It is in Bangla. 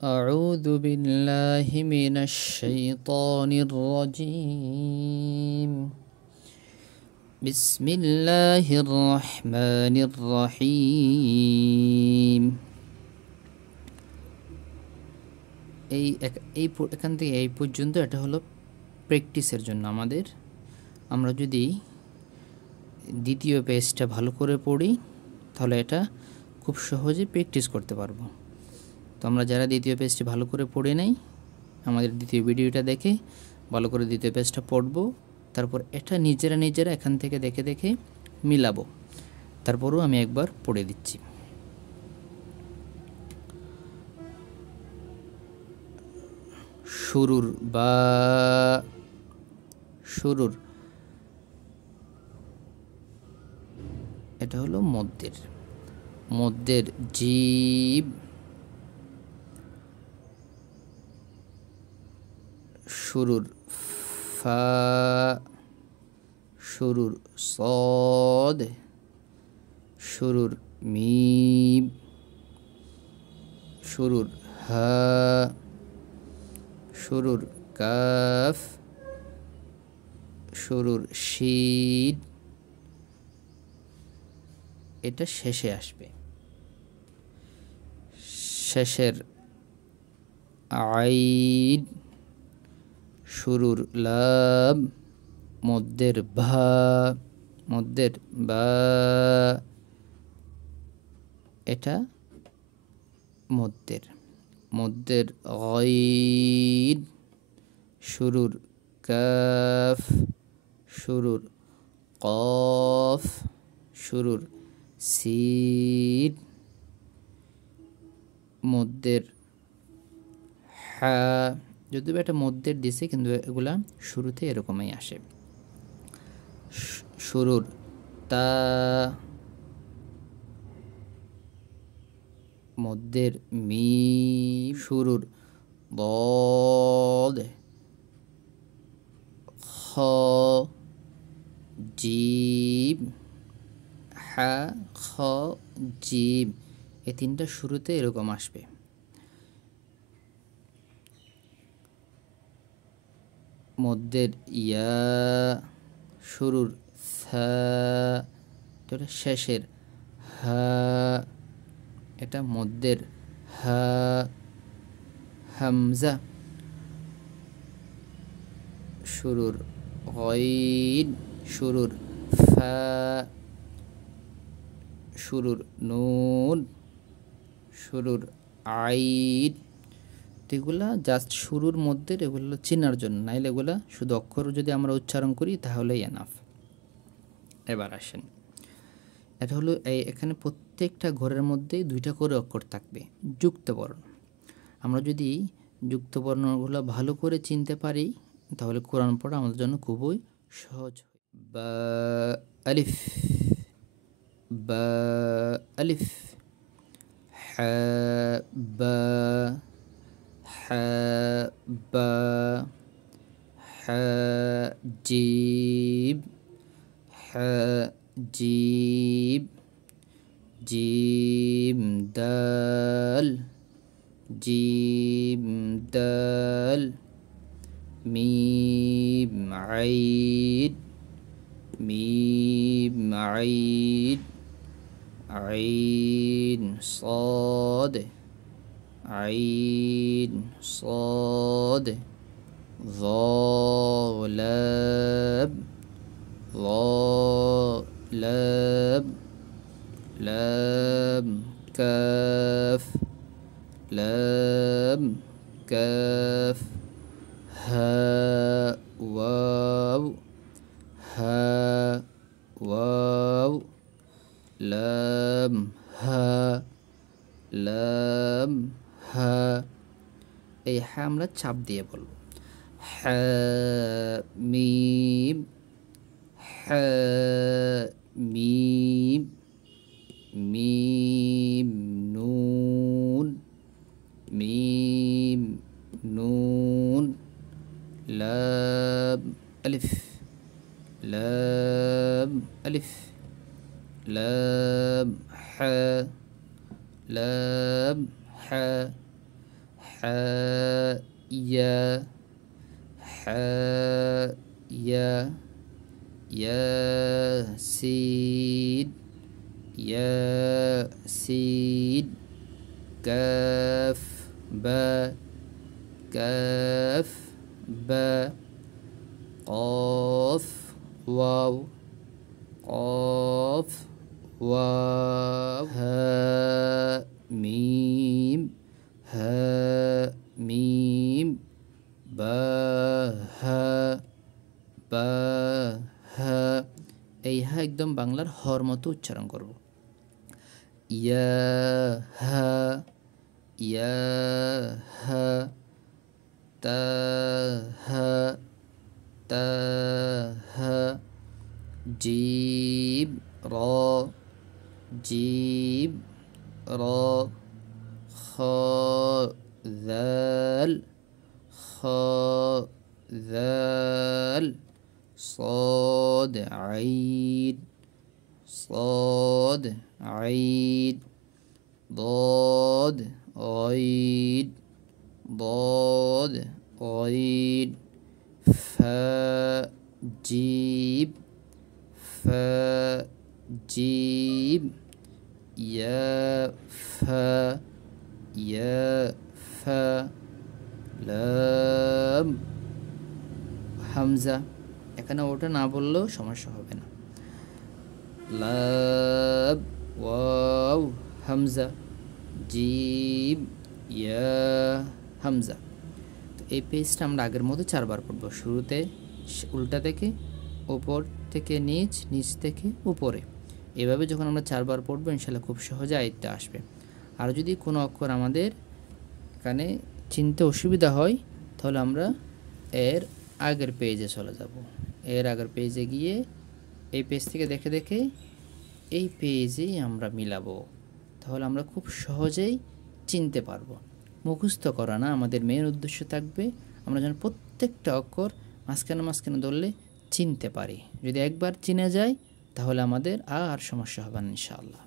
أعوذ بالله من الشيطان الرجيم بسم الله الرحمن الرحيم এখান থেকে এই পর্যন্ত এটা হলো প্র্যাকটিসের জন্য আমাদের। আমরা যদি দ্বিতীয় পেজটা ভালো করে পড়ি তাহলে এটা খুব সহজে প্র্যাকটিস করতে পারবো। তো আমরা যারা দ্বিতীয় পেজটি ভালো করে পড়ে নেই, আমাদের দ্বিতীয় ভিডিওটা দেখে ভালো করে দ্বিতীয় পেজটা পড়ব, তারপর এটা নিজেরা এখান থেকে দেখে দেখে মিলাবো। তারপরও আমি একবার পড়ে দিচ্ছি। শুরুর বা শুরুর এটা হলো মধ্যের জীব, শুরুর ফা, শুরুর সদ, শুরুর মিম, শুরুর হা, শুরুর কাফ, শুরুর শিদ, এটা শেষে আসবে। শেষের আইন, শুরুর লাম, মধ্যের বা, এটা মধ্যের গইন, শুরুর কাফ, শুরুর কফ, শুরুর সিন, মধ্যের হা। যদিও এটা মধ্যের দিছে, কিন্তু এগুলা শুরুতে এরকমই আসে। শুরুর তা, মধ্যের মিম, শুরুর বদ, খ, জিম, হা, খ, জিম, এই তিনটা শুরুতে এরকম আসবে। মধ্যের ইয়া, শুরুর সা, এটা শেষের হা, এটা মধ্যের হা। হামজা, শুরুর গইন, শুরুর ফা, শুরুর নুন, শুরুর আইন। এগুলা জাস্ট শুরুর মধ্যে এগুলো চেনার জন্য, নাইলে এগুলা শুধু অক্ষর যদি আমরা উচ্চারণ করি তাহলেই এনাফ। এবার আসেন, এটা হলো এখানে প্রত্যেকটা ঘরের মধ্যে দুইটা করে অক্ষর থাকবে, যুক্তবর্ণ। আমরা যদি যুক্তবর্ণগুলো ভালো করে চিনতে পারি তাহলে কোরআন পড়া আমাদের জন্য খুবই সহজ। বা আলিফ, বা আলিফ, হা বা, হা বা, হা জিব, হা জিব, জিম দাল, জিম দাল, মিম আইন, মিম আইন, আইন صاد, আইন صاد, ظا لام, ظا لام, لام كاف, لام كاف, ها واو, ها واو, لام হা, লাম হা। এই হা আমরা চাপ দিয়ে বলবো। হা মিম, হা মিম, মিম নুন, মিম নুন, লাম আলিফ, লাম আলিফ, লাম হা, লাম হা, ইয়া ইয়া ইয়াসিন ইয়াসিন কাফ বা قاف واو قاف واو ميم با এই হা একদম বাংলার হর মতো উচ্চারণ করব। ইয়া হা তা হা জিম র খ দাল صاد عين ضاد عين فاء جيم يا فا লাম হামজা। এখানে ওটা না বললেও সমস্যা হবে না। লাম ওয়াও হামজা জিম ইয়া হামজা। তো এই পেজটা আমরা আগের মতো 4 বার পড়ব। শুরুতে উল্টা থেকে উপর থেকে নিচ, নিচ থেকে উপরে, এভাবে যখন আমরা 4 বার পড়বো ইনশাল্লাহ খুব সহজে আয়ত্তে আসবে। আর যদি কোনো অক্ষর আমাদের এখানে চিনতে অসুবিধা হয় তাহলে আমরা এর আগের পেজে চলে যাব। এর আগের পেজে গিয়ে এই পেজ থেকে দেখে দেখে এই পেজেই আমরা মিলাবো, তাহলে আমরা খুব সহজেই চিনতে পারবো। মুখস্থ করা না, আমাদের মেন উদ্দেশ্য থাকবে আমরা যেন প্রত্যেকটা অক্ষর মাঝখানে ধরলে চিনতে পারি। যদি একবার চিনে যায় তাহলে আমাদের আর সমস্যা হবে না ইনশাআল্লাহ।